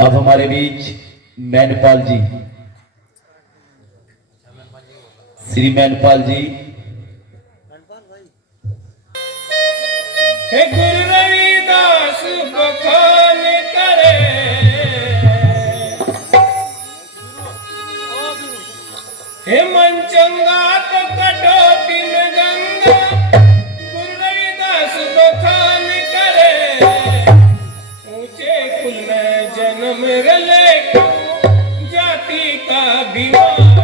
अब हमारे बीच मैनपाल जी, श्री मैनपाल जी। हे गुरु रविदास बखान करे, हे मन चंगा तो कटौती में गंगा। गुरु रविदास बखान करे, ऊंचे कुल में जन्म रले क्यों जाति का अभिमान।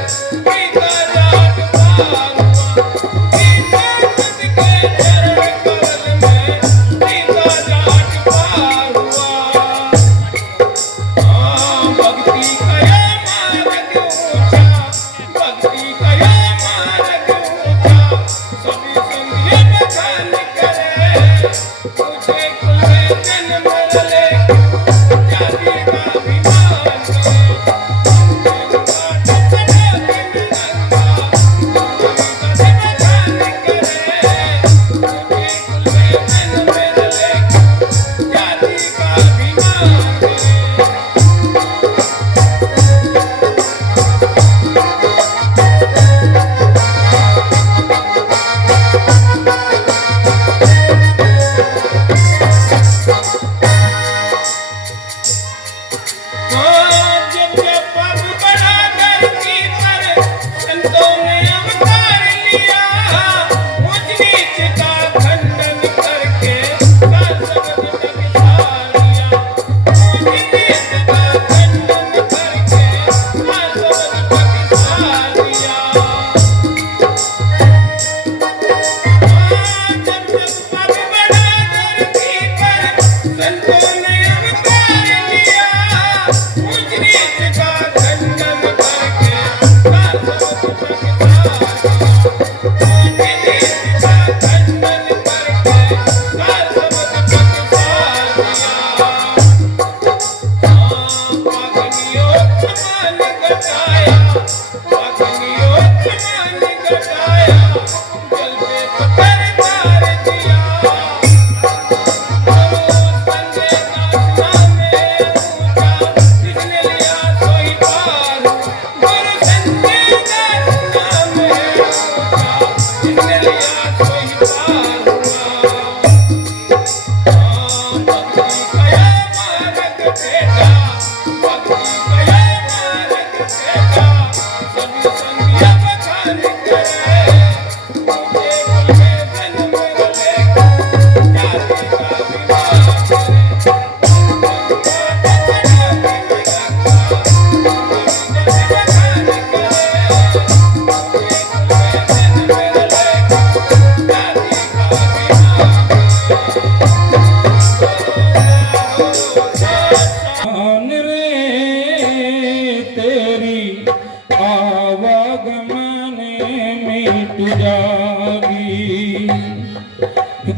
पीता जाट पार हुआ पीता खुद के चरण कमल में पीता जाट पार हुआ भक्ति कया मार्ग ऊंचा भक्ति कया मार्ग ऊंचा सभी संगियों बखान करे मुझे कुल में जन्म ले जाति का अभिमान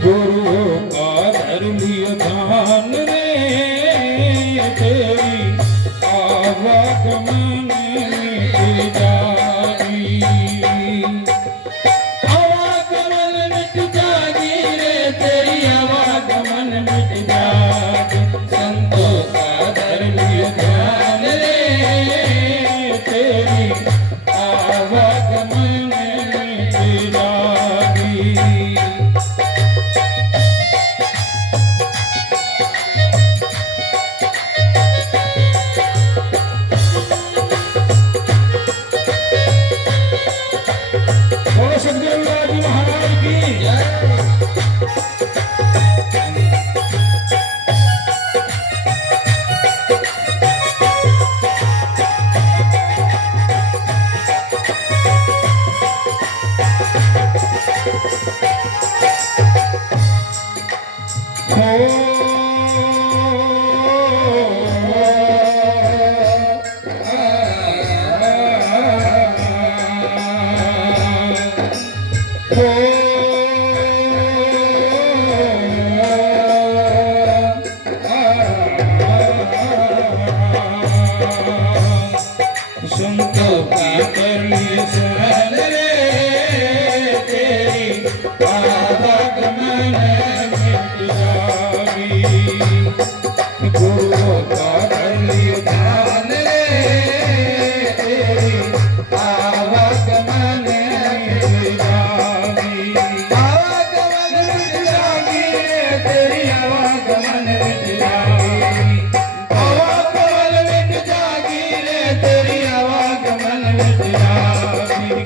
गुरु का धर लिया ध्यान रे तेरी आवागमन मिट जागी आवागमन मिट जागी रे तेरी आवागमन मिट जागी संतों का धर लिया ध्यान रे तेरी आवागमन मिट जागी तेरी आवागमन मिट जागी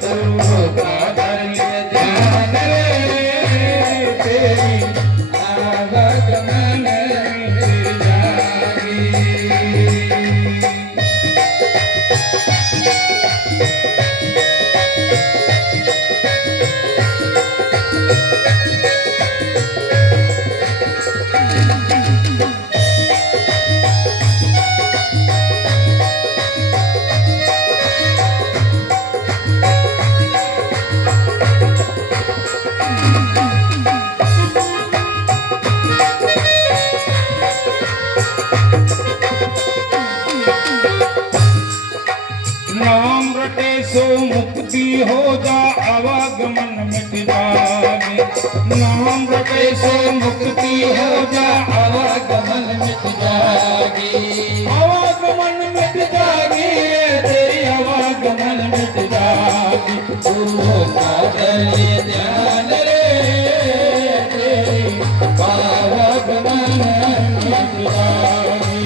मुक्ति हो जा आवागमन मिट जागे। नाम रटे सो मुक्ति हो जा आवागमन मिट जागे। आवागमन मिट जागे तेरी आवागमन मिट जागे। गुरु का दले ध्यान रे तेरी आवागमन मिट जागे।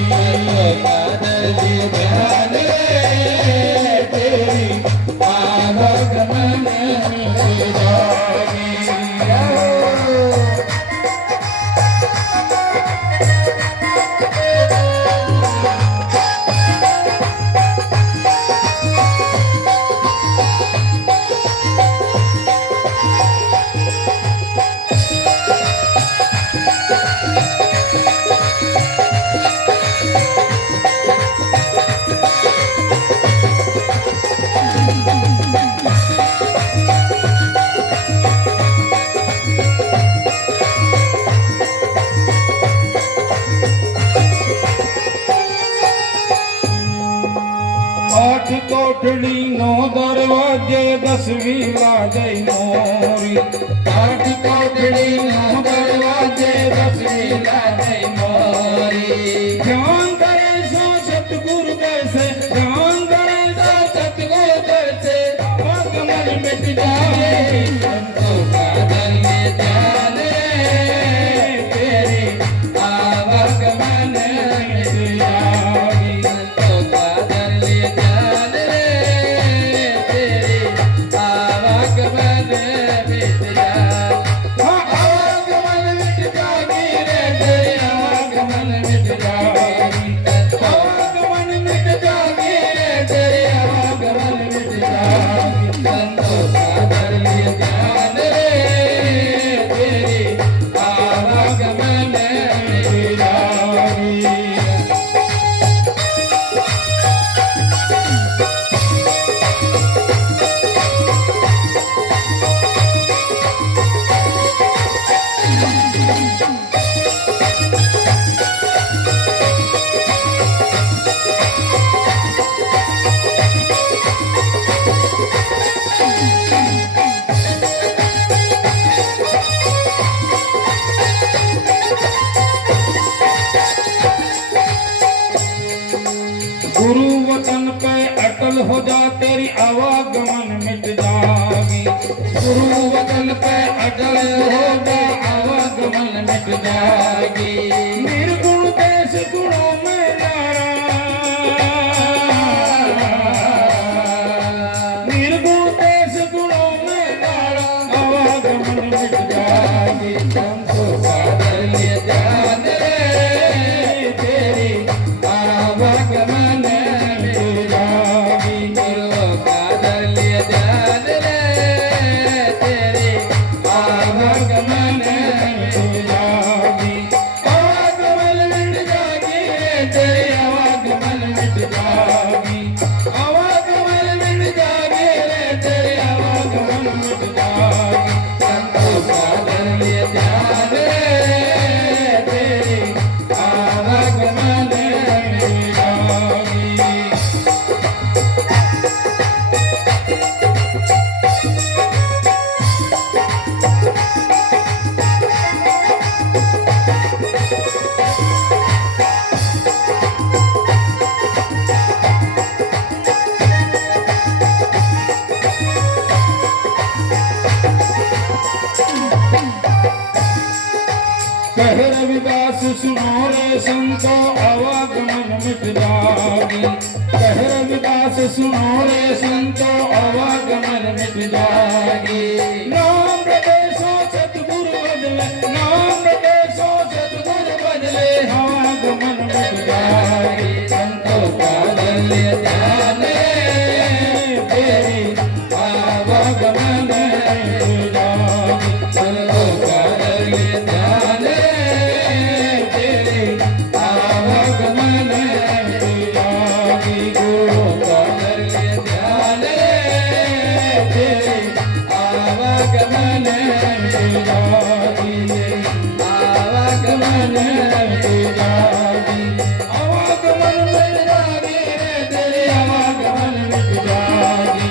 का दले ध्यान रे तेरी आवागमन मिट जागे। आठ कोठड़ी नौ दरवाजे 10वीं लागे मोरी। आठ कोठड़ी नौ दरवाजे 10वीं लागे मोरी। ध्यान करे सो सतगुरु कैसे, ध्यान करे सो सतगुरु कैसे आवागमन मिट जाए। संतों का दले ध्यान रे तेरी आवागमन मिट जाए। संतों का दले ध्यान रे तेरी आवागमन मिट जाए। हाँ आवागमन मिट जाए रे तेरी आवागमन मिट जाए। आवागमन मिट जाए रे तेरी आवागमन मिट जाए। संतों का दले ध्यान रे तेरी आवागमन मिट जाए। गुरु वतन पे अटल हो जा तेरी आवागमन मिट जाएगी। गुरु वतन पे अटल हो जा आवागमन मिट जाएगी। निर्गुण देश गुणों में नारा, निर्गुण देश गुणों में नारा आवागमन मिट जाएगी। संतों का दले ध्यान रे तेरी आवागमन मिट जाएगी। गुरु का दले ध्यान रे तेरी आवागमन मिट जाएगी। आवागमन मिट जाएगी रे तेरी आवागमन मिट जाएगी। आवागमन मिट जाएगी रे तेरी आवागमन मिट जाएगी। संतों का दले ध्यान रे तेरी आवागमन मिट जाएगी। कह रविदास सुनो रे संतो आवागमन मिट जाएगी। कह रविदास सुनो रे संतो आवागमन मिट जाएगी। नाम रटे सो सतगुरु बदले, नाम रटे सो सतगुरु बदले आवागमन मिट जाएगी। संतों का दले ध्यान रे तेरी आवागमन मिट जाएगी। संतों का दले ध्यान रे तेरी आवागमन मिट जाएगी। गुरु का दले ध्यान रे तेरी आवागमन मिट जाएगी। आवागमन मिट जाएगी। आवागमन मिट जाएगी रे तेरी आवागमन मिट जाएगी।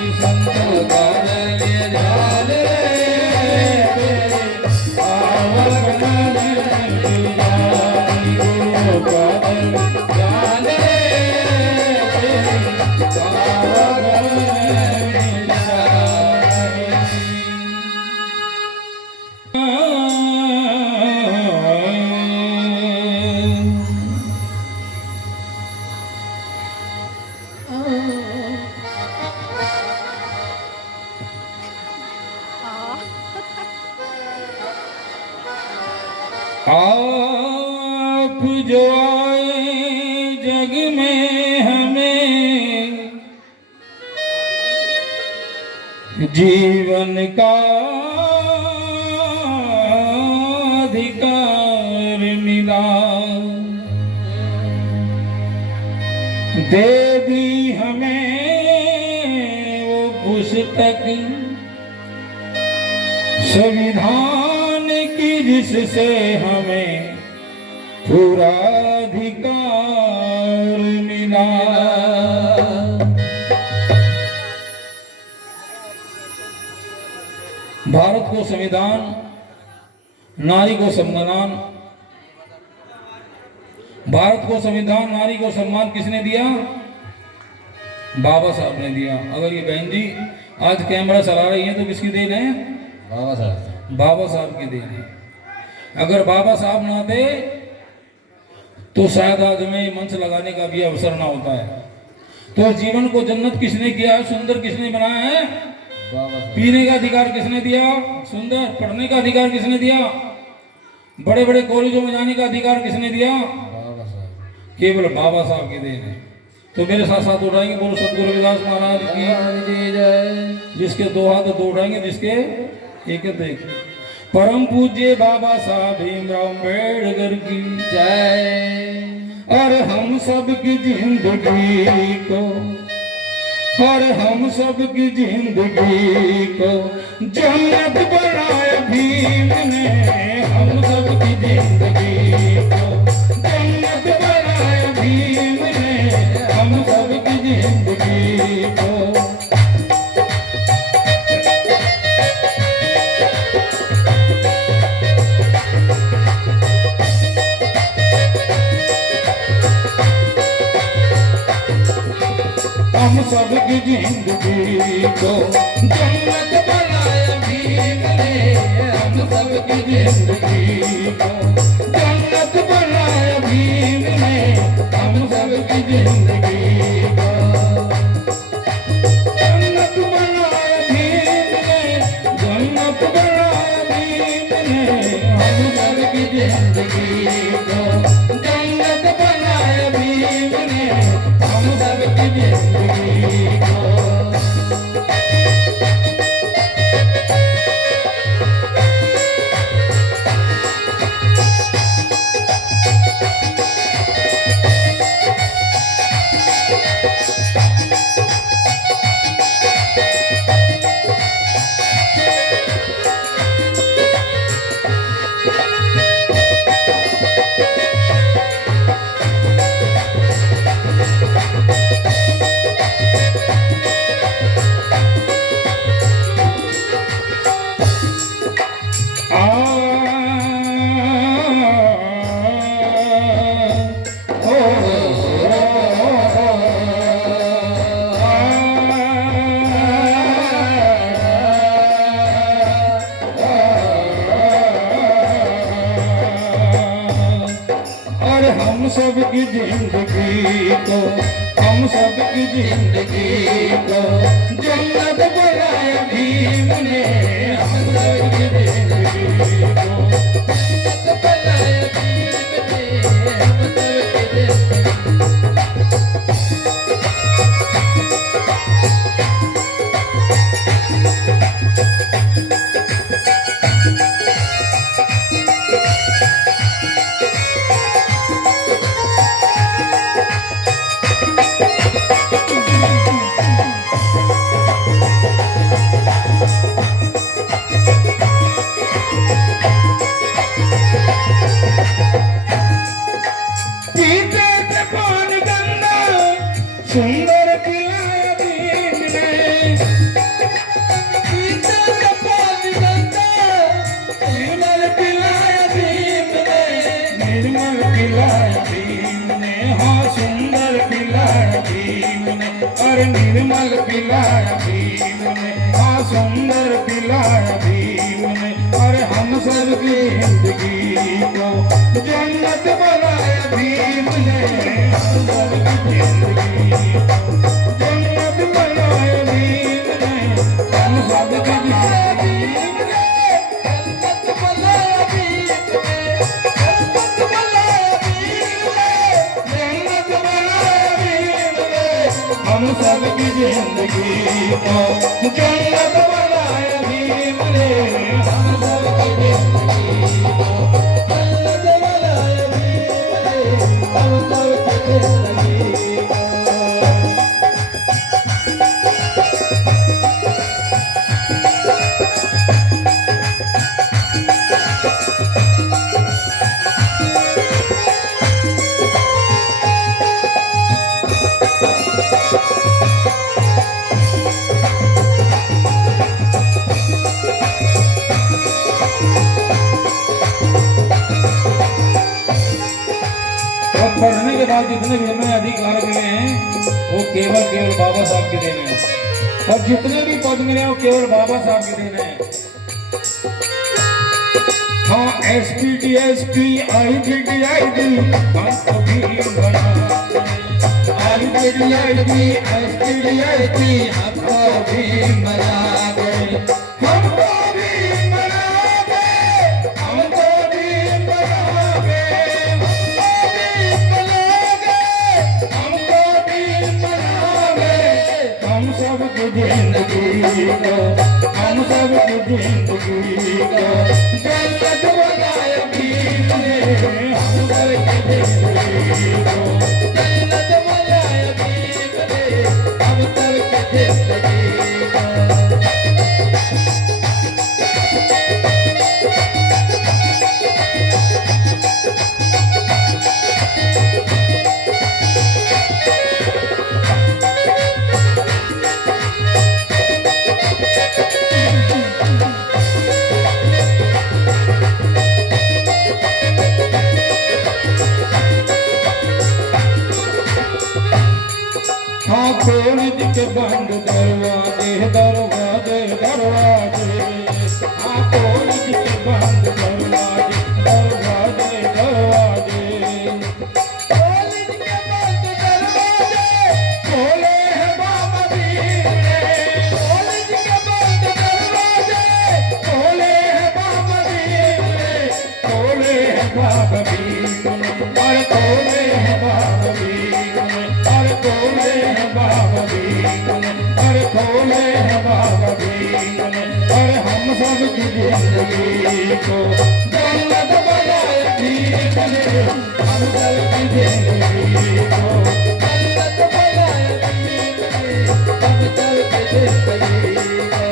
आप जो आए जग में हमें जीवन का अधिकार मिला, दे दी हमें वो पुस्तक संविधान की जिससे हमें पूरा अधिकार मिला। भारत को संविधान, नारी को सम्मान, भारत को संविधान, नारी को सम्मान किसने दिया? बाबा साहब ने दिया। अगर ये बहन जी आज कैमरा चला रही है तो किसकी देन है? बाबा साहब। बाबा साहब की देन है। अगर बाबा साहब ना दे तो शायद आज हमें मंच लगाने का भी अवसर ना होता है। तो जीवन को जन्नत किसने किया है? सुंदर किसने बनाया है? बाबा साहब। पीने का अधिकार किसने दिया? सुंदर। पढ़ने का अधिकार किसने दिया? बड़े बड़े कॉलेजों में जाने का अधिकार किसने दिया? बाबा साहब। केवल बाबा साहब की देन है। तो मेरे साथ साथ उठाएंगे, बोलो सतगुरु रविदास महाराज की जय। जिसके दो हाथ दो उठाएंगे, जिसके एक एक। परम पूज्य बाबा साहब भीमराव अम्बेडकर की जय। और हम सब की जिंदगी को, और हम सब की जिंदगी को जन्नत बनाया भीम ने। हम सब की जिंदगी को जन्नत बनाया भीम ने। हम सब की जिंदगी को। हम सब की जिंदगी को जन्नत बनाया भीम ने। हम सब की जिंदगी को जन्नत बनाया भीम ने। हम सब की जिंदगी को जन्नत बनाया भीम ने। जन्नत बनाया भीम ने। हम सब की जिंदगी को जन्नत बनाया भीम ने। हम सब की जिंदगी को। हम सब की जिंदगी को, हम सब की जिंदगी को जन्नत बनाया भीम ने। हम सब की जिंदगी को जन्नत बनाया भीम ने। हम सब की जिंदगी सुंदर पिलाया भीम ने। निर्मल पिलाया भीम ने। निर्मल पिलाया भीम ने। हाँ सुंदर पिलाया भीम ने। और निर्मल पिलाया भीम ने। हाँ सुंदर पिलाया भीम ने। और हम सब की जिंदगी को जन्नत बनाया भीम ने। हम सब की जिंदगी जन्नत बनाया भीम ने। हम सब की जिंदगी जन्नत बनाया भीम ने। जिंदगी को जन्नत बनाए भीम ने हम सबकी जिंदगी को जन्नत बनाए भीम ने हम सबकी जिंदगी को। पढ़ने के बाद जितने भी हमें अधिकार मिले हैं वो केवल बाबा साहब के देने हैं, और जितने भी पद मिले हैं वो केवल बाबा साहब के देने हैं। हाँ SPDSP IDDID हमको भी बना, IDDID SPDSP हमको भी बना गए, हमको भी बना गए, हमको भी बना गए, हमको भी बना गए, हम सबकी जिंदगी को, हम सबकी जिंदगी को जन्नत बनाए भीम ने हम सबकी जिंदगी को जन्नत बनाए भीम ने हम सबकी जिंदगी को। हाँ खोल के बंद दरवाजे दरवाजे दरवाजे, हाँ खोल के बंद दरवाजे दरवाजे दरवाजे, खोल के बंद दरवाजे खोले हैं बाबा भीम ने, खोल के बंद दरवाजे खोले हैं बाबा भीम ने, खोले हैं बाबा भीम ने, अरे खोले हैं बाबा भीम ने, अरे खोले हैं बाबा भीम ने, अरे खोले हैं बाबा भीम ने, अरे हम सबकी जिंदगी को जन्नत बनाए भीम ने, हम सबकी जिंदगी को जन्नत बनाए भीम ने, हम सबकी जिंदगी को।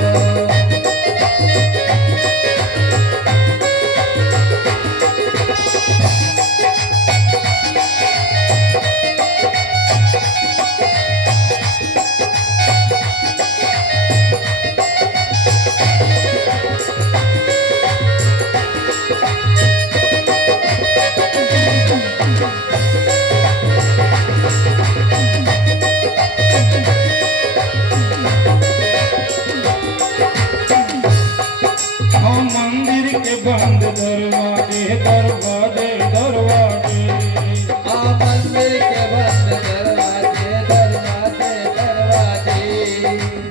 हाँ मंदिर के बंद दरवाजे दरवाजे दरवाजे, हाँ मंदिर के बंद दरवाजे दरवाजे दरवाजे।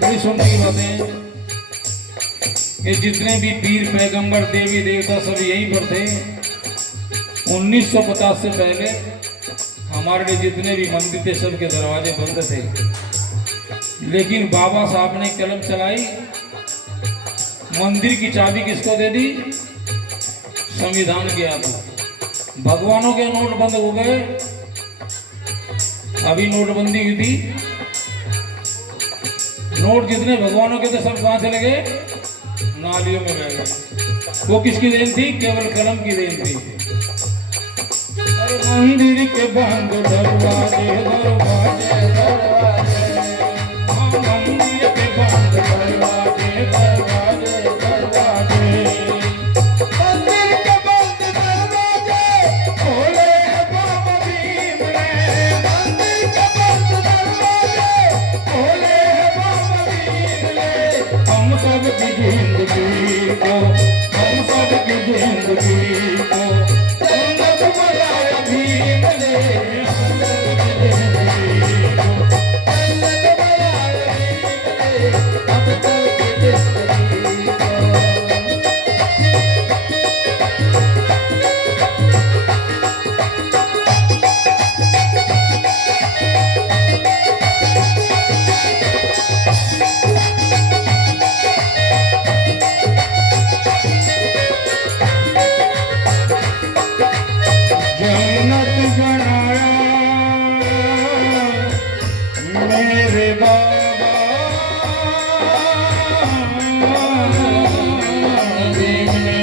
बड़ी सुनती बातें कि जितने भी पीर पैगंबर देवी देवता सब यहीं पर थे। 1950 से पहले हमारे लिए जितने भी मंदिर थे सबके दरवाजे बंद थे, लेकिन बाबा साहब ने कलम चलाई, मंदिर की चाबी किसको दे दी? संविधान के हाथों। भगवानों के नोट बंद हो गए, अभी नोटबंदी हुई थी, नोट जितने भगवानों के थे सब कहां चले गए? नालियों में बह गए। वो किसकी देन थी? केवल कलम की देन थी। मंदिर के बंद दरवाजे दरवाजे दरवाजे, हाँ मंदिर के बंद दरवाजे दरवाजे दरवाजे, मंदिर के बंद दरवाजे खोले हैं बाबा भीम ने, मंदिर के बंद दरवाजे खोले हैं बाबा भीम ने, हम सबकी जिंदगी को, हम सबकी जिंदगी को जन्नत बनाया भीम ने, हम सबकी जिंदगी को जन्नत बनाया भीम ने, हम सबकी जिंदगी को। भीम ने।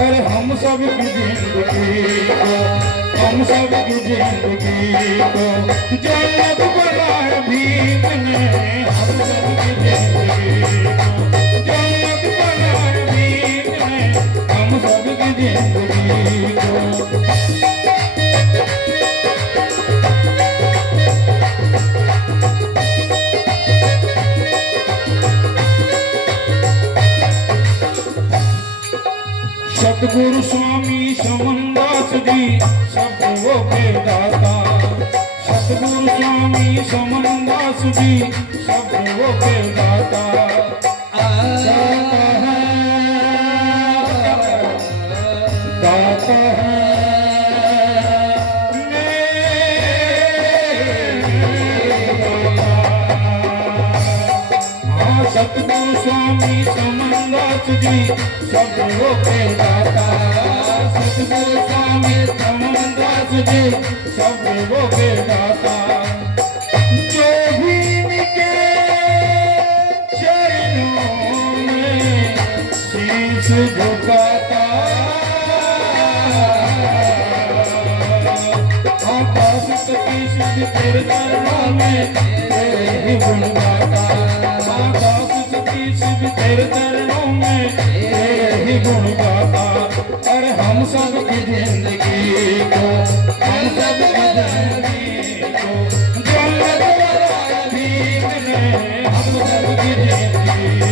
अरे हम सब की जिंदगी को, हम सब की जिंदगी को जन्नत बनाए भीम ने। हम सब की जिंदगी को जन्नत बनाए भीम ने। हम सब की जिंदगी को। सतगुरु स्वामी समनदास जी सबको के दाता। सतगुरु स्वामी समनदास जी सबको के दाता। दाता है सतगुरु स्वामी समनदास जी सबको के दाता। सतगुरु स्वामी समनदास जी सबको के दाता। जो भीम के चरणों में शीश झुकाता। आकाश सतीश तेरे चरणों में तेरे गुण गाता। आकाश सतीश तेरे चरणों में तेरे ही गुण गाता। अरे हम सब की जिंदगी को, हम सब की जिंदगी को जन्नत बनाया भीम ने। हम सब की जिंदगी